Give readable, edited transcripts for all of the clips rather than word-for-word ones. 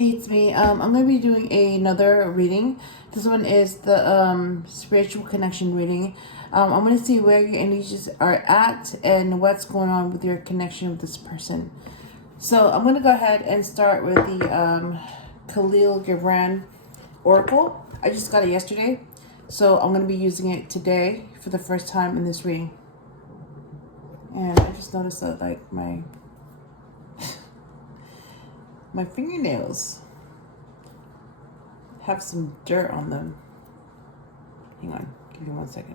Hates me. I'm going to be doing another reading. This one is the spiritual connection reading. I'm going to see where your energies are at and what's going on with your connection with this person. So I'm going to go ahead and start with the Khalil Gibran Oracle. I just got it yesterday, so I'm going to be using it today for the first time in this reading. And I just noticed that like my fingernails have some dirt on them. Hang on, give me 1 second.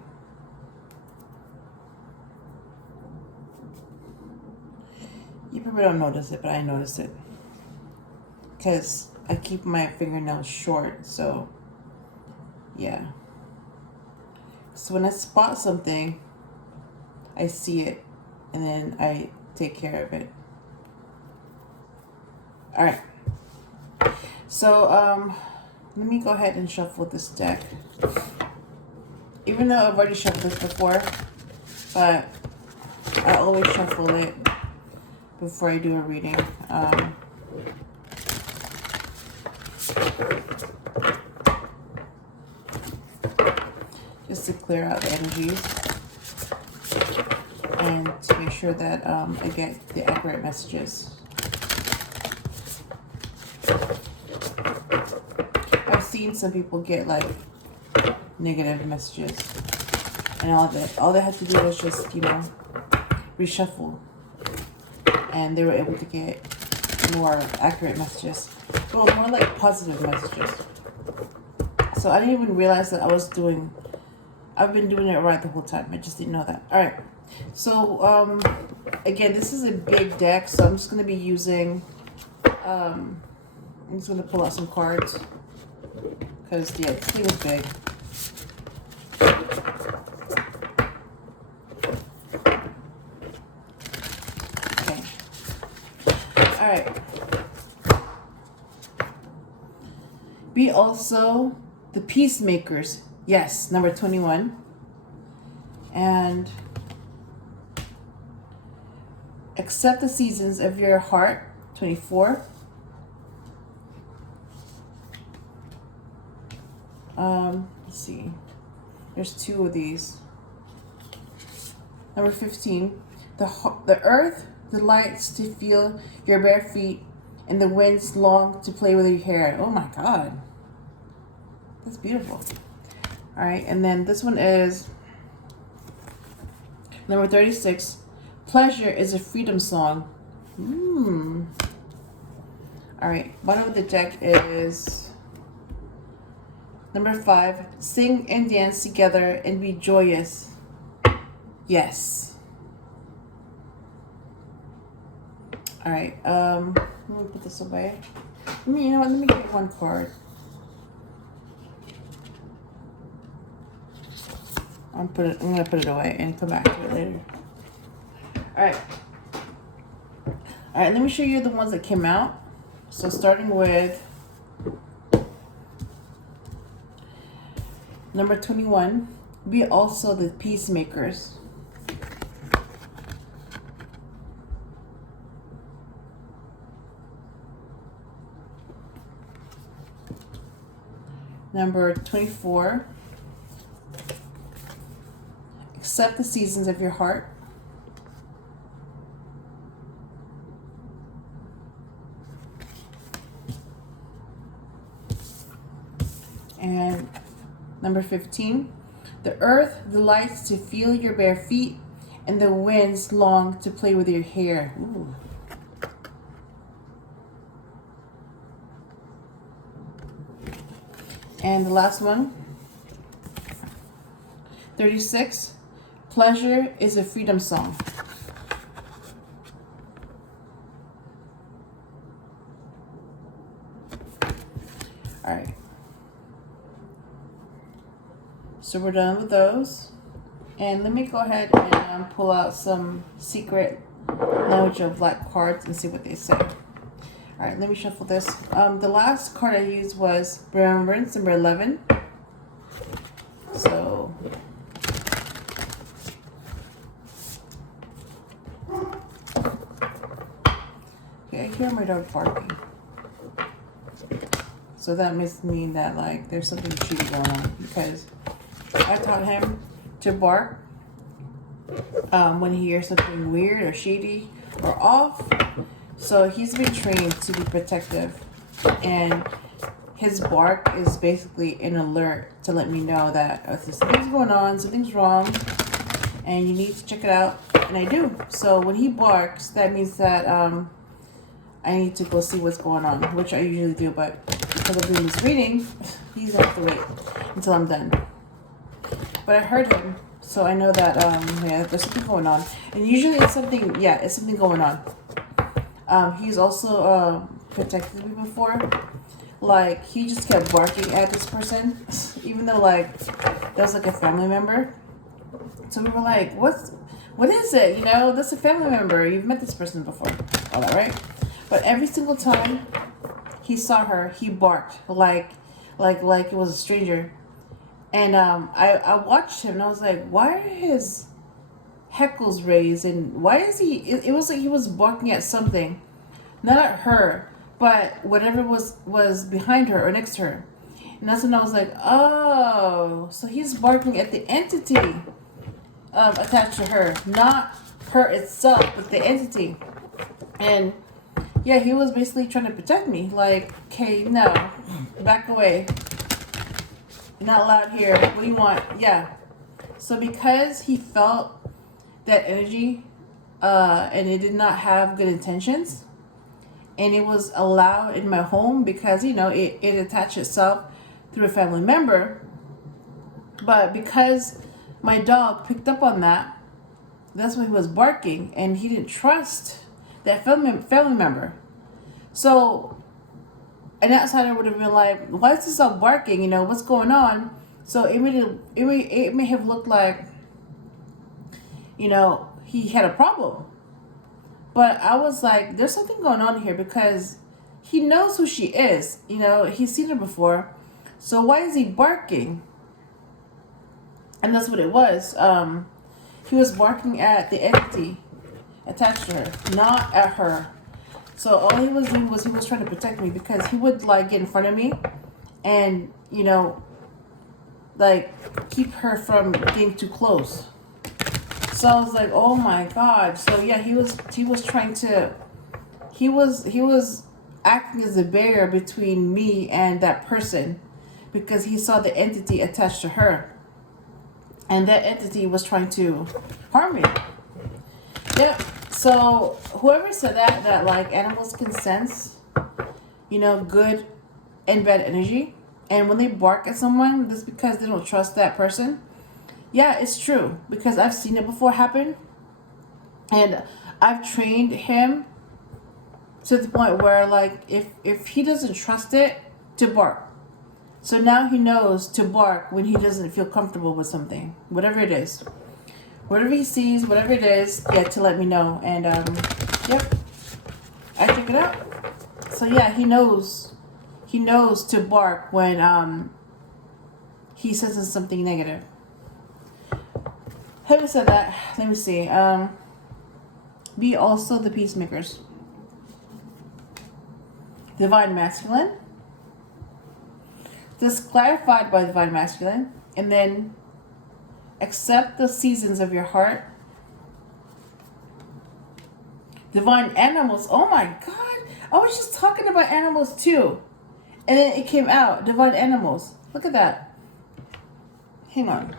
You probably don't notice it, but I notice it. Because I keep my fingernails short, so yeah. So when I spot something, I see it, and then I take care of it. Alright, so let me go ahead and shuffle this deck. Even though I've already shuffled this before, but I always shuffle it before I do a reading. Just to clear out the energies and to make sure that I get the accurate messages. I've seen some people get like negative messages, and all they had to do was just, you know, reshuffle, and they were able to get more accurate messages. Well, more like positive messages. So I didn't even realize that I've been doing it right the whole time. I just didn't know that. All right. So again, this is a big deck, so I'm just going to be using I'm just going to pull out some cards because, yeah, this thing is big. Okay. All right. Be also the peacemakers. Yes, number 21. And accept the seasons of your heart, 24. Let's see. There's two of these. Number 15. The earth delights to feel your bare feet, and the winds long to play with your hair. Oh my God. That's beautiful. All right, and then this one is number 36. Pleasure is a freedom song. All right, bottom of the deck is number 5. Sing and dance together and be joyous. Yes. All right, let me put this away. You know what, let me get one card. I'm gonna put it away and come back to it later. All right, let me show you the ones that came out. So starting with number 21, be also the peacemakers. Number 24, accept the seasons of your heart. And number 15, the earth delights to feel your bare feet, and the winds long to play with your hair. Ooh. And the last one, 36, pleasure is a freedom song. All right. So we're done with those. And let me go ahead and pull out some secret language of black cards and see what they say. All right, let me shuffle this. The last card I used was Remembrance, number 11. So okay, I hear my dog barking. So that must mean that like there's something shady going on, because I taught him to bark when he hears something weird or shady or off. So he's been trained to be protective, and his bark is basically an alert to let me know that something's going on, something's wrong, and you need to check it out. And I do. So when he barks, that means that I need to go see what's going on, which I usually do. But because I'm doing this reading, he's gonna have to wait until I'm done. But I heard him, so I know that yeah, there's something going on. And usually it's something going on. He's also protected me before. Like, he just kept barking at this person, even though like that was like a family member. So we were like, what is it? You know, that's a family member. You've met this person before. All that, right? But every single time he saw her, he barked like it was a stranger. And I watched him and I was like, why are his heckles raised? And why is he, it was like he was barking at something. Not at her, but whatever was behind her or next to her. And that's when I was like, oh, so he's barking at the entity attached to her, not her itself, but the entity. And yeah, he was basically trying to protect me. Like, okay, no, back away. You're not allowed here. What do you want? Yeah. So because he felt that energy, and it did not have good intentions, and it was allowed in my home because, you know, it attached itself through a family member. But because my dog picked up on that, that's why he was barking, and he didn't trust that family member. So an outsider would have been like, why is this dog barking? You know, what's going on? So it may have looked like, you know, he had a problem. But I was like, there's something going on here, because he knows who she is. You know, he's seen her before. So why is he barking? And that's what it was. He was barking at the entity attached to her, not at her. So all he was doing was he was trying to protect me, because he would like get in front of me and, you know, like keep her from getting too close. So I was like, oh my God. So yeah, he was trying to, he was acting as a barrier between me and that person, because he saw the entity attached to her. And that entity was trying to harm me. Yeah. So whoever said that like animals can sense, you know, good and bad energy. And when they bark at someone, that's because they don't trust that person. Yeah, it's true, because I've seen it before happen. And I've trained him to the point where, like, if he doesn't trust it, to bark. So now he knows to bark when he doesn't feel comfortable with something, whatever it is. Whatever he sees, whatever it is, yeah, to let me know. And, yep, I took it out. So yeah, he knows to bark when, he senses something negative. Having said that, let me see. Be also the peacemakers. Divine Masculine. This clarified by Divine Masculine. And then accept the seasons of your heart. Divine Animals. Oh my God. I was just talking about animals too. And then it came out. Divine Animals. Look at that. Hang on.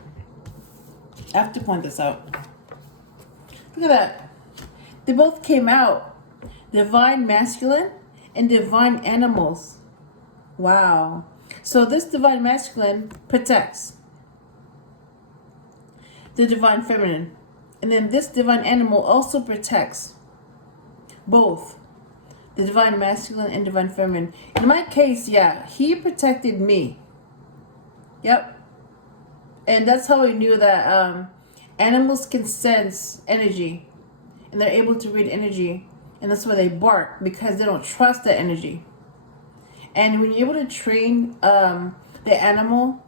I have to point this out. Look at that. They both came out. Divine Masculine and Divine Animals. Wow. So this Divine Masculine protects the Divine Feminine. And then this Divine Animal also protects both the Divine Masculine and Divine Feminine. In my case, yeah, he protected me. Yep. And that's how I knew that animals can sense energy, and they're able to read energy, and that's why they bark, because they don't trust that energy. And when you're able to train the animal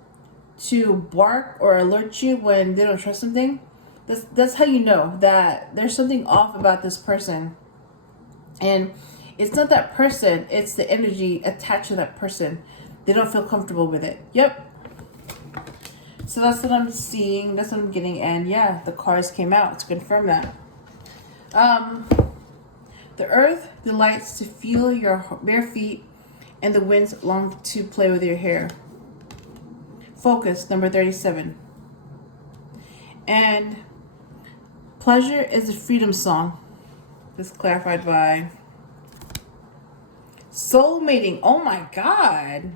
to bark or alert you when they don't trust something, that's how you know that there's something off about this person. And it's not that person, it's the energy attached to that person. They don't feel comfortable with it. Yep. So that's what I'm seeing. That's what I'm getting. And yeah, the cards came out to confirm that. The earth delights to feel your bare feet, and the winds long to play with your hair. Focus, number 37. And pleasure is a freedom song. This is clarified by soul mating. Oh my God.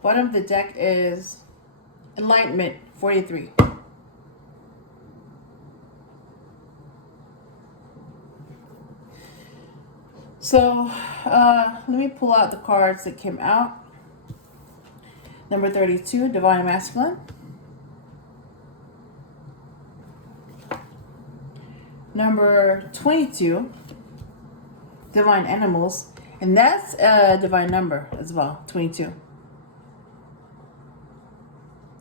Bottom of the deck is enlightenment, 43. So let me pull out the cards that came out. Number 32, divine masculine. Number 22, divine animals. And that's a divine number as well, 22.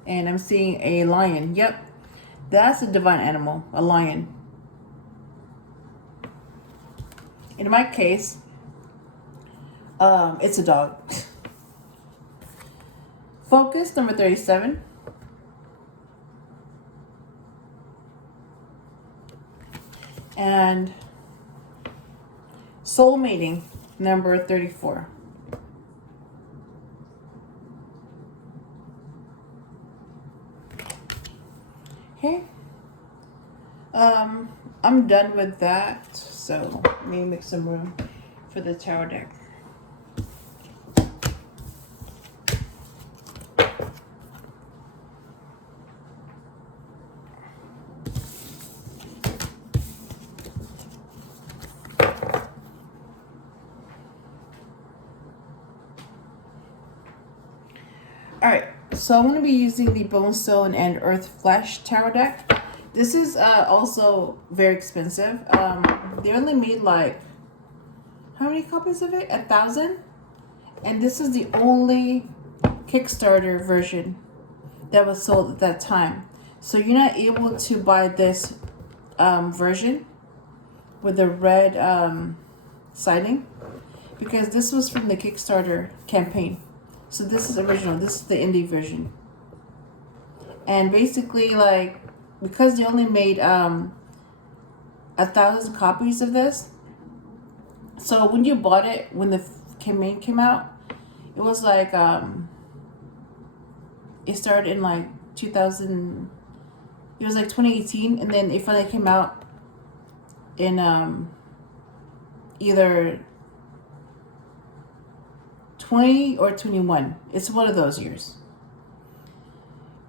And I'm seeing a lion. Yep, that's a divine animal, a lion. In my case, it's a dog. Focus, number 37. And soul mating, number 34. Okay. I'm done with that. So let me make some room for the tarot deck. Alright, so I'm going to be using the Bone Stone and Earth Flesh tarot deck. This is also very expensive. They only made like, how many copies of it? 1,000? And this is the only Kickstarter version that was sold at that time. So you're not able to buy this version with the red siding, because this was from the Kickstarter campaign. So this is original. This is the indie version. And basically, like, because they only made 1,000 copies of this, so when you bought it, when the campaign came out, it was like it started in like 2000. It was like 2018, and then it finally came out in either 20 or 21. It's one of those years.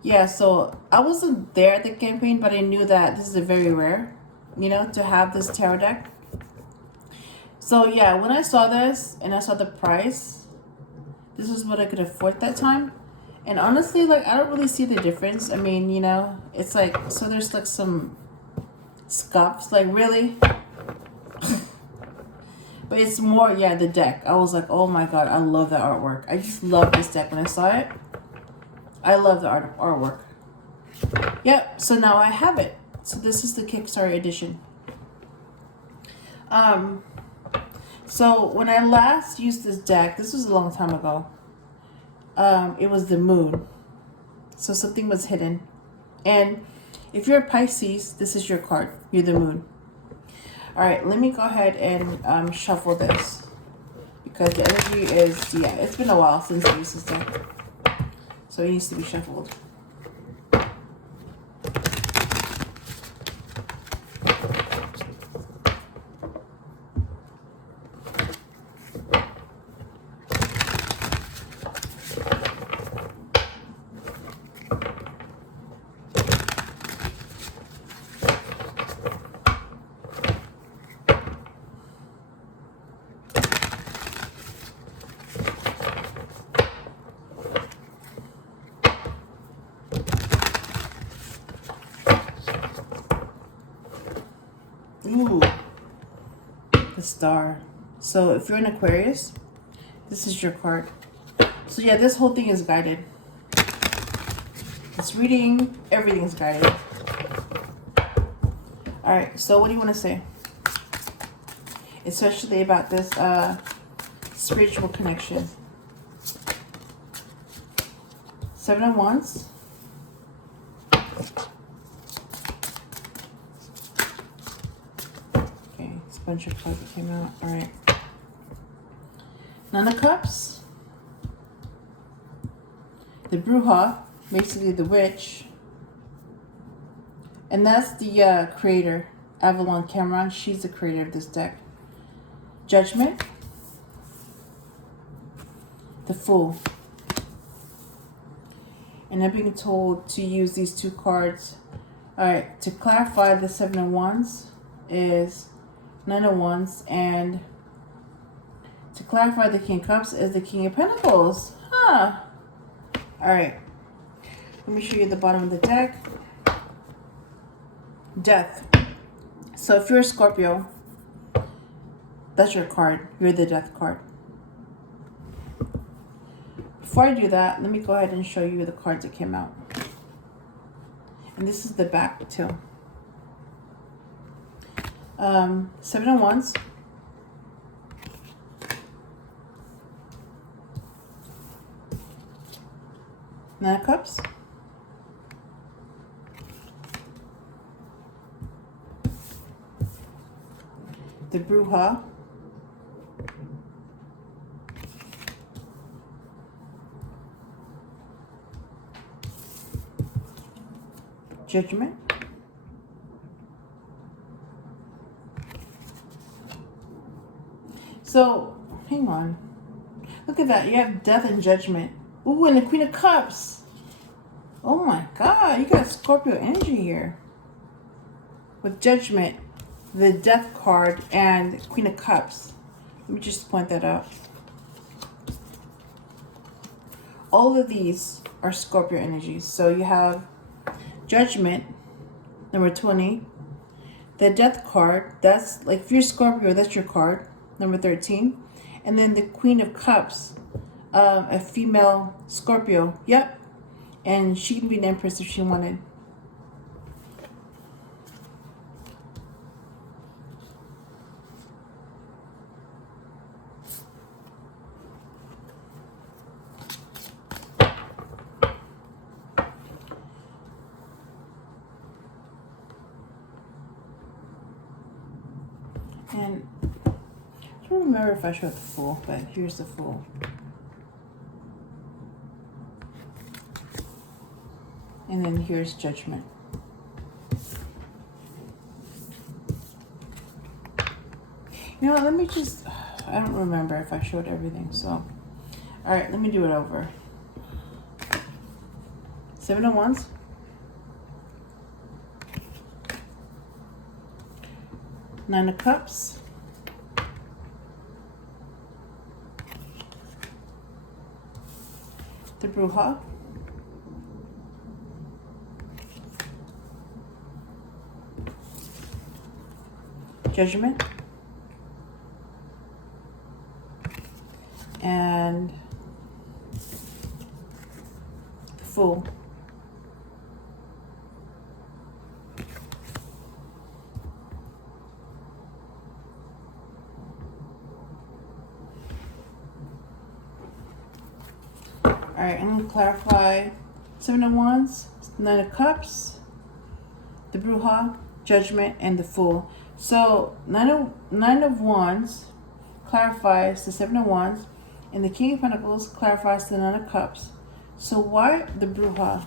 Yeah, so I wasn't there at the campaign, but I knew that this is a very rare, to have this tarot deck. So yeah, when I saw this and I saw the price, this is what I could afford at that time. And honestly, like, I don't really see the difference. I mean, it's like, so there's like some scuffs, like, really? But it's more, yeah, the deck. I was like, oh my God, I love that artwork. I just love this deck when I saw it. I love the artwork. Yep, so now I have it. So this is the Kickstarter edition. So when I last used this deck, this was a long time ago. It was the moon. So something was hidden. And if you're a Pisces, this is your card. You're the moon. All right, let me go ahead and shuffle this, because the energy is, yeah, it's been a while since I used this deck. So it needs to be shuffled. Ooh, the star. So if you're an Aquarius, this is your card. So yeah, this whole thing is guided. This reading, everything is guided. All right, so what do you want to say? Especially about this spiritual connection. Seven of Wands. Okay, it's a bunch of cards that came out. All right. Nine of Cups. The Bruja, basically the witch. And that's the creator, Avalon Cameron. She's the creator of this deck. Judgment. The Fool. And I'm being told to use these two cards. Alright, to clarify, the Seven of Wands is Nine of Wands. And to clarify, the King of Cups is the King of Pentacles. Huh. Alright. Let me show you the bottom of the deck. Death. So if you're a Scorpio, that's your card. You're the Death card. Before I do that, let me go ahead and show you the cards that came out. And this is the back too. Seven of Wands. Nine of Cups. The Bruja. Judgment. So, hang on. Look at that. You have Death and Judgment. Ooh, and the Queen of Cups. Oh my God. You got Scorpio energy here. With Judgment, the Death card, and Queen of Cups. Let me just point that out. All of these are Scorpio energies. So you have Judgment, number 20. The Death card, that's like if you're Scorpio, that's your card, number 13. And then the Queen of Cups, a female Scorpio. Yep. And she can be an Empress if she wanted. And I don't remember if I showed the Fool, but here's the Fool. And then here's Judgment. You know what, let me just, I don't remember if I showed everything, so. All right, let me do it over. Seven of Wands. Nine of Cups. The Bruja. Judgment. And the Fool. All right, I'm going to clarify. Seven of Wands, Nine of Cups, the Bruja, Judgment, and the Fool. So Nine of Wands clarifies the Seven of Wands, and the King of Pentacles clarifies the Nine of Cups. So why the Bruja?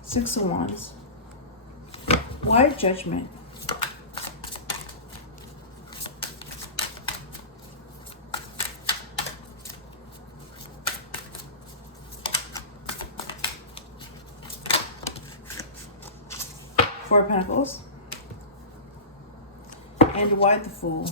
Six of Wands. Why Judgment? Four of Pentacles. And why the Fool?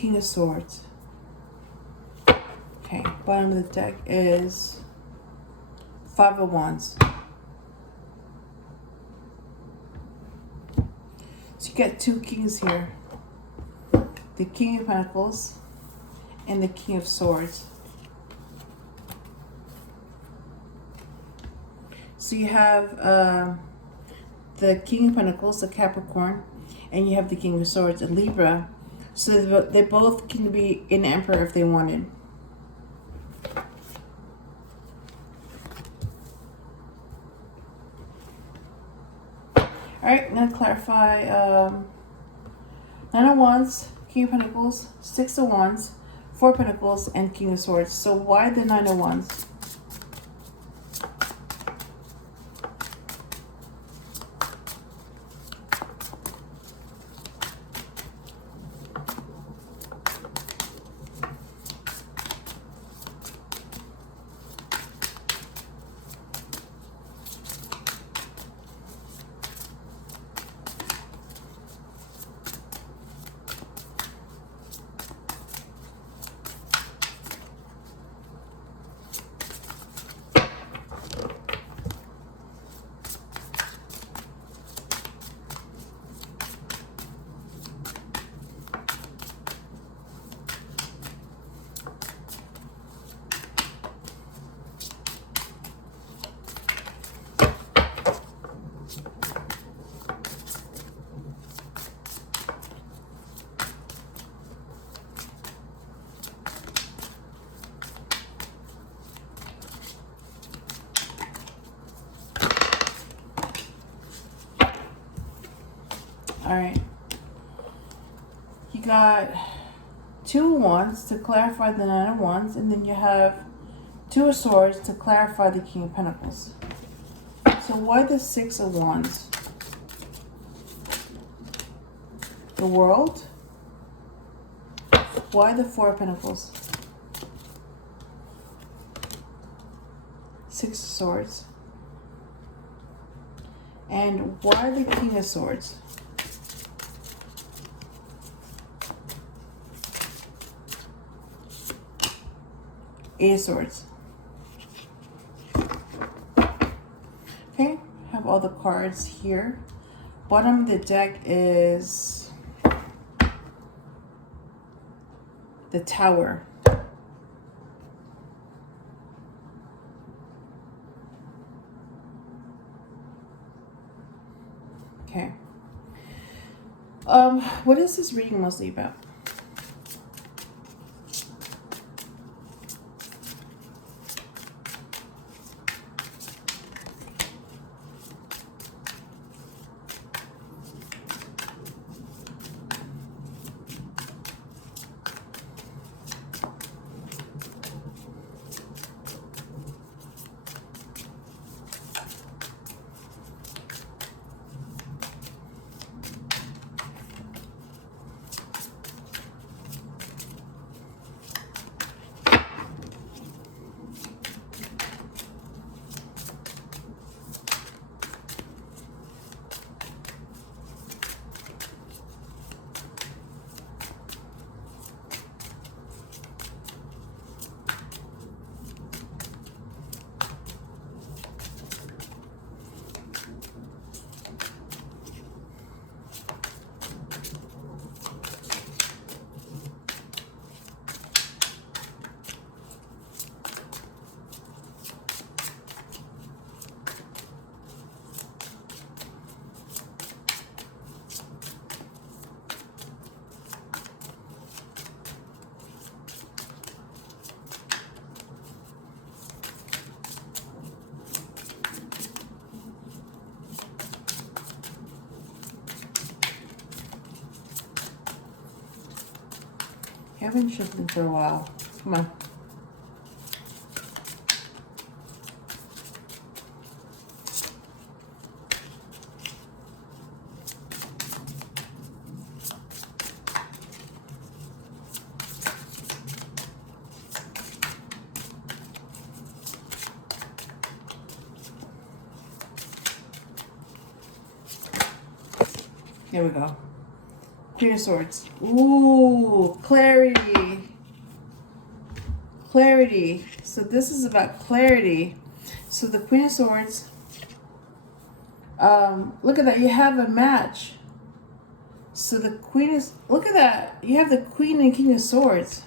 King of Swords. Okay, bottom of the deck is Five of Wands. So you get two kings here. The King of Pentacles and the King of Swords. So you have the King of Pentacles, the Capricorn, and you have the King of Swords, a Libra. So they both can be an Emperor if they wanted. Alright, I'm going to clarify Nine of Wands, King of Pentacles, Six of Wands, Four of Pentacles, and King of Swords. So why the Nine of Wands? Alright. You got Two of Wands to clarify the Nine of Wands, and then you have Two of Swords to clarify the King of Pentacles. So why the Six of Wands? The World? Why the Four of Pentacles? Six of Swords. And why the King of Swords? Eight of Swords. Okay, have all the cards here. Bottom of the deck is the Tower. Okay. What is this reading mostly about? I've been shuffling for a while. Come on. There we go. Queen of Swords. Ooh, clarity. Clarity. So this is about clarity. So the Queen of Swords, look at that. You have a match. So the Queen is, look at that. You have the Queen and King of Swords.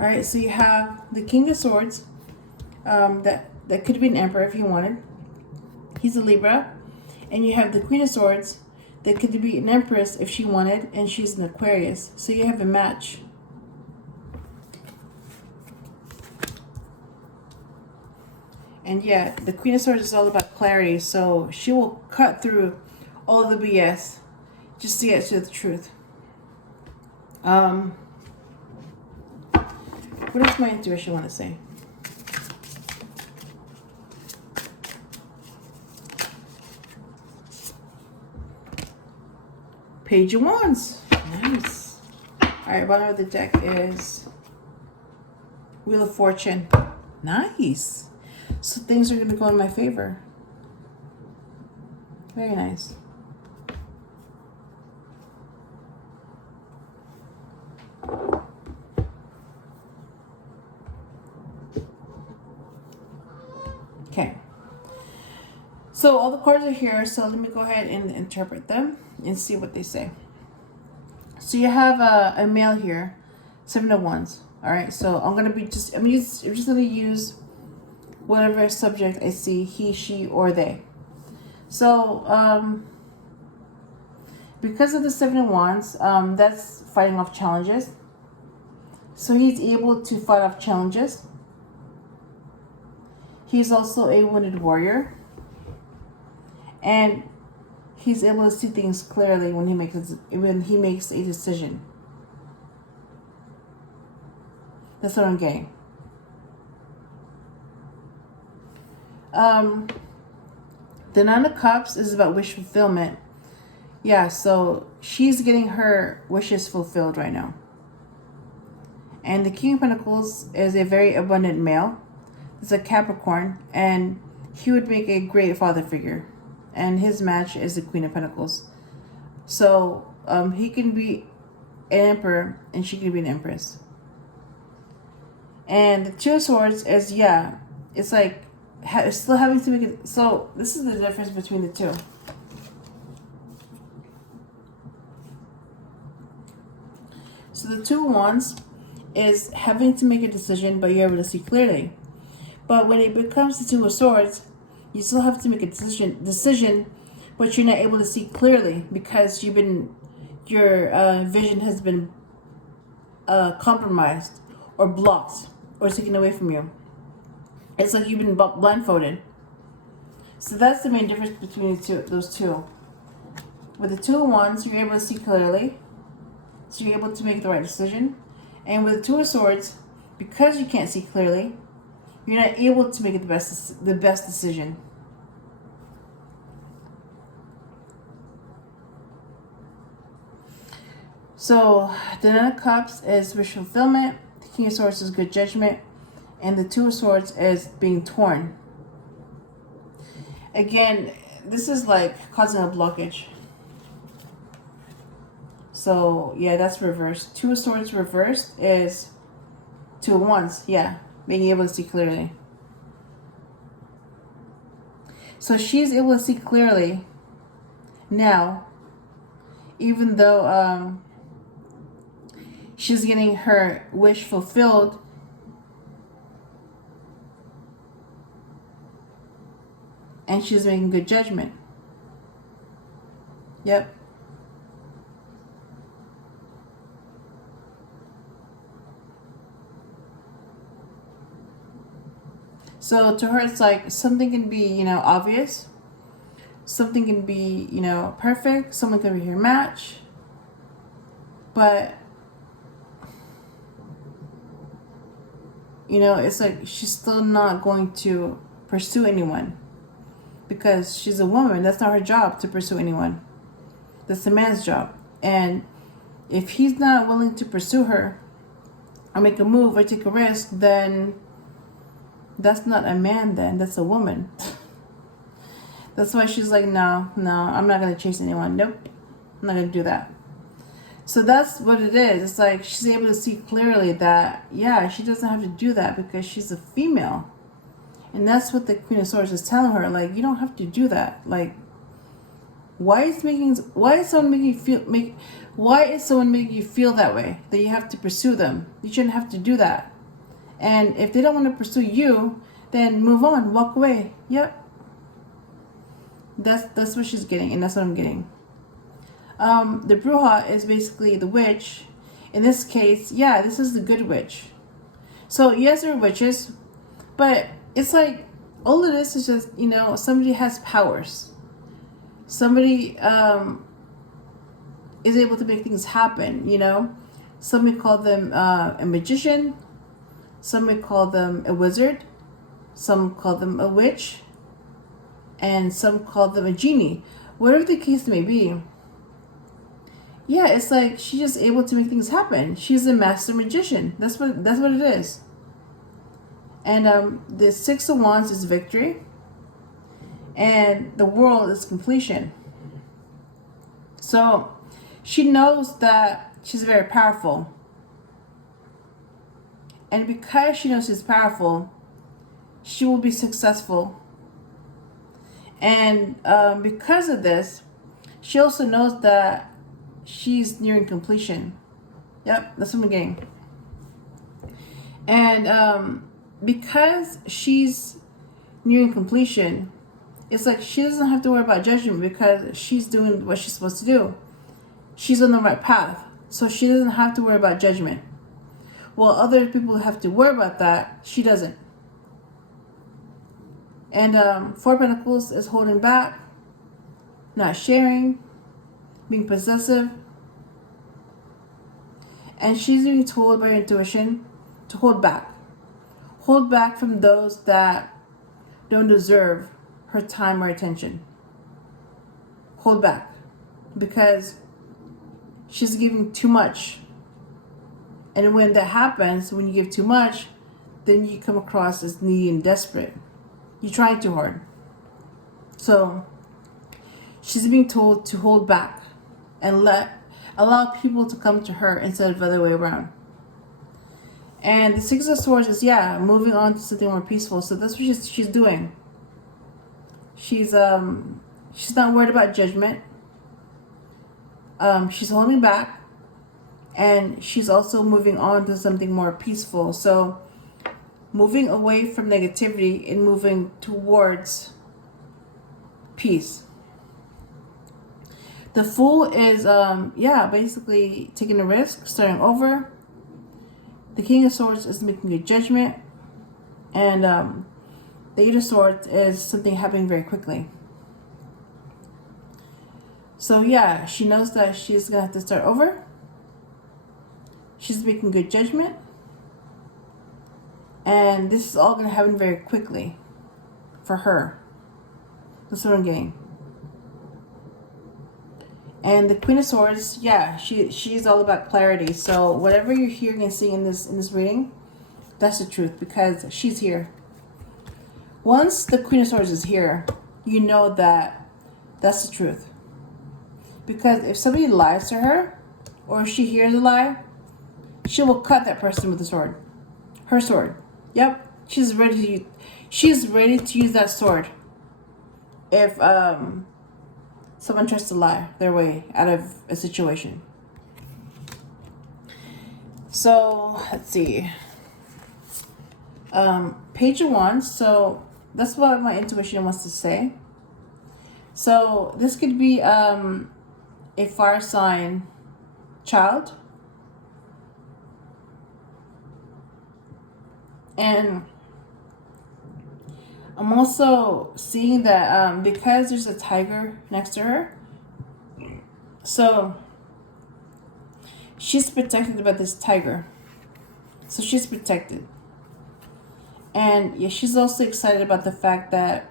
All right, so you have the King of Swords. That could be an Emperor if you wanted. He's a Libra. And you have the Queen of Swords. That could be an Empress if she wanted, and she's an Aquarius. So you have a match. And yeah, the Queen of Swords is all about clarity. So she will cut through all the BS just to get to the truth. What does my intuition want to say? Page of Wands. Nice. Alright, bottom of the deck is Wheel of Fortune. Nice. So things are going to go in my favor. Very nice. Okay. So all the cards are here, so let me go ahead and interpret them and see what they say. So you have a male here, 7 of Wands. All right, so I'm just gonna use whatever subject I see, he, she, or they. So because of the 7 of Wands, that's fighting off challenges. So he's able to fight off challenges. He's also a wounded warrior. And he's able to see things clearly when he makes a decision. That's what I'm getting. The 9 of Cups is about wish fulfillment. Yeah, so she's getting her wishes fulfilled right now. And the King of Pentacles is a very abundant male. It's a Capricorn, and he would make a great father figure. And his match is the Queen of Pentacles. So he can be an emperor and she can be an empress. And the 2 of Swords is, yeah, it's like still having to make it. So this is the difference between the two. So the 2 of Wands is having to make a decision, but you're able to see clearly. But when it becomes the 2 of Swords, you still have to make a decision, but you're not able to see clearly because your vision has been compromised or blocked or taken away from you. It's like you've been blindfolded. So that's the main difference between those two. With the 2 of Wands, you're able to see clearly, so you're able to make the right decision. And with the 2 of Swords, because you can't see clearly, you're not able to make it the best decision. So the 9 of Cups is wish fulfillment, the King of Swords is good judgment, and the 2 of Swords is being torn. Again, this is like causing a blockage. So yeah, that's reversed. 2 of Swords reversed is 2 of Wands. Yeah, being able to see clearly. So she's able to see clearly now, even though she's getting her wish fulfilled. And she's making good judgment. Yep. So to her, it's like something can be, obvious. Something can be, perfect. Someone can be her match. But, it's like she's still not going to pursue anyone. Because she's a woman. That's not her job to pursue anyone. That's the man's job. And if he's not willing to pursue her, or make a move or take a risk, then that's not a man then, that's a woman. That's why she's like, no, I'm not going to chase anyone. Nope, I'm not going to do that. So that's what it is. It's like she's able to see clearly that, yeah, she doesn't have to do that because she's a female. And that's what the Queen of Swords is telling her. Like, you don't have to do that. Like, why is someone making you feel that way? That you have to pursue them. You shouldn't have to do that. And if they don't want to pursue you, then move on, walk away. Yep. That's what she's getting, and that's what I'm getting. The Bruja is basically the witch. In this case, yeah, this is the good witch. So yes, there are witches, but it's like all of this is just, you know, somebody has powers. Somebody is able to make things happen, you know. Some may call them a magician. Some may call them a wizard. Some call them a witch. And some call them a genie. Whatever the case may be. Yeah, it's like she's just able to make things happen. She's a master magician. That's what it is. And the Six of Wands is victory. And the World is completion. So she knows that she's very powerful. And because she knows she's powerful, she will be successful. And because of this, she also knows that she's nearing completion. Yep, that's what I'm getting. And because she's nearing completion, it's like she doesn't have to worry about judgment because she's doing what she's supposed to do. She's on the right path. So she doesn't have to worry about judgment. While other people have to worry about that, she doesn't. And Four of Pentacles is holding back, not sharing, being possessive. And she's being told by her intuition to hold back. Hold back from those that don't deserve her time or attention. Hold back. Because she's giving too much. And when that happens, when you give too much, then you come across as needy and desperate. You're trying too hard. So she's being told to hold back and allow people to come to her instead of the other way around. And the Six of Swords is, yeah, moving on to something more peaceful. So that's what she's doing. She's not worried about judgment. She's holding back, and she's also moving on to something more peaceful. So moving away from negativity and moving towards peace. The Fool is, basically taking a risk, starting over. The King of Swords is making a judgment. And the Eight of Swords is something happening very quickly. So yeah, she knows that she's going to have to start over. She's making good judgment. And this is all going to happen very quickly for her. That's what I'm getting. And the Queen of Swords, yeah, she's all about clarity. So whatever you're hearing and seeing in this reading, that's the truth, because she's here. Once the Queen of Swords is here, you know that that's the truth. Because if somebody lies to her, or if she hears a lie, she will cut that person with the sword. Her sword. Yep. She's ready to use that sword if someone tries to lie their way out of a situation. So let's see. Page of Wands. So that's what my intuition wants to say. So this could be a fire sign child. And I'm also seeing that because there's a tiger next to her, so she's protected by this tiger. So she's protected. And yeah, she's also excited about the fact that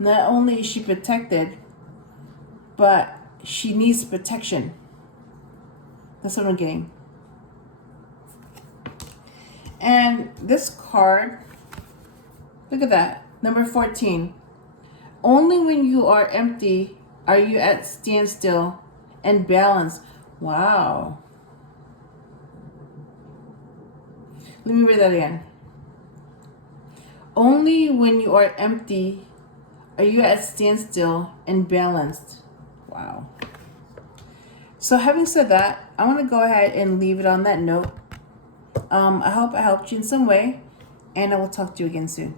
not only is she protected, but she needs protection. That's what I'm getting. And this card, look at that. Number 14. Only when you are empty are you at standstill and balance. Wow. Let me read that again. Only when you are empty are you at standstill and balanced. Wow. So having said that, I want to go ahead and leave it on that note. I hope I helped you in some way, and I will talk to you again soon.